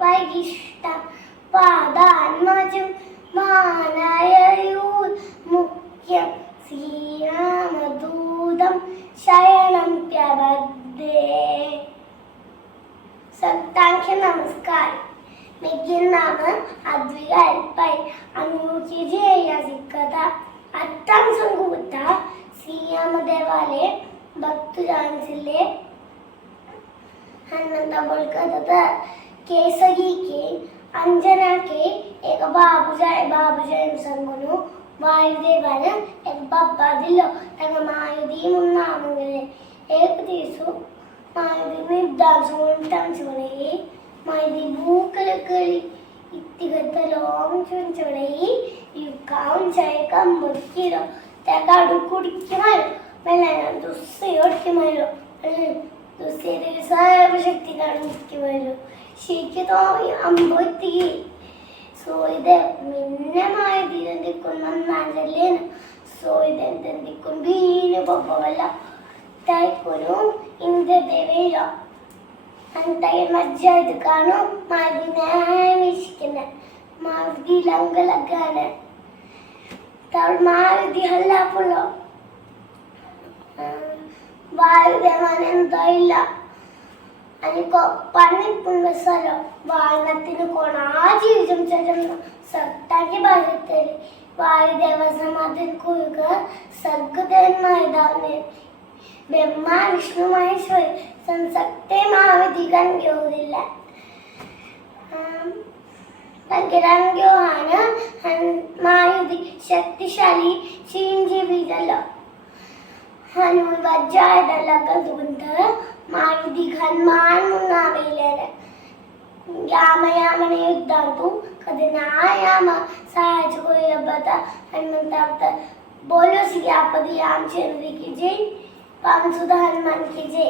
പരിഷ്ട പാദാത്മജം മാനായൂർ മുഖ്യം ശ്രീരാമദൂതം ശയണം പ്രവദ്ദേ സപ്താംക്ഷ നമസ്കാരം. മികുന്നാമ് അദ്വിക അൽപ്പൈ അംഗീകരിക്കത അത്തം സംകൂത്ത ശ്രീരാമ ദേവാലയ ഭക്തുജാൻസിലെ ഹനുമന്ത പോൾക്കഥ കേസരി കെ അഞ്ജന കെ ബാബുജ ബാബുജ സംഗനു വായുദേവാണ് പപ്പതിലോ തങ്ങ മായുതിയും ഒന്നാമങ്ങളെ ഏകദേശം മായുതിയും യുദ്ധാംശങ്ങളും താമസിക്കണേ മായുതി പൂക്കളൊക്കെ ഇത്തികത്തെ ലോകം ചോദിച്ചോടെ യുക്കാവും ചായക്കാൻ മുറിക്കലോ തേക്കാട് കുടിക്കുമല്ലോ വെള്ളം ദുസ്സയോടിക്കുമല്ലോ ദുസ്സയുടെ സർവശക്തി കാണിക്കുമല്ലോ ശരിക്ക് തോന്നി അമ്പത്തി സോ ഇത് മിന്നമായ തീരന്തിക്കും നന്നാണ്ടല്ലേന്ന് സോ ഇത് എന്തെന്തിക്കും ബീന് പൊപ്പവല്ല ತಾಯ್ಕೊನು ಇಂದ್ರದೇವಿಯ ಅಂತ ಮಜ್ಜಾದ ಕಾಣು ಮಾದಿನ ವಿಷ್ಕನ ಮಾದಿ ಲಂಗಲಗಾನ ತವಳು ಮಾರುದಿ ಹಲ್ಲ ಪುಲ್ಲ വായുദേവനെന്തോ ഇല്ല അനിക്കോ പണിപ്പുള്ള സ്ഥലം വാഹനത്തിന് കോണ ജീവിതം ചേട്ടൻ സത്താക്കി ഭയത്തിൽ വായുദേവ സമാധി കുരുക സർഗുദേവനായതാണ് വിഷ്ണു മഹേശ്വരി സംസക്തെ മാവധികാൻ ഗൗരില്ല ഗോഹാന ശക്തിശാലി ചിരഞ്ജീവിതല്ലോ ഹനുമൻ വജ്രായുധലകസുന്ദർ മാരുതി ഖന്മാൻ മുന്നാവയിലേറെ രാമയാമണ യുദ്ധാന്തു കഥനായാമ സഹായിച്ചു കൊല്ലപ്പെട്ട ഹനുമന്താവത്ത് બોલો શ્રી આપદી રામચંદ્ર કી જય પાંચસો હનુમાન કી જય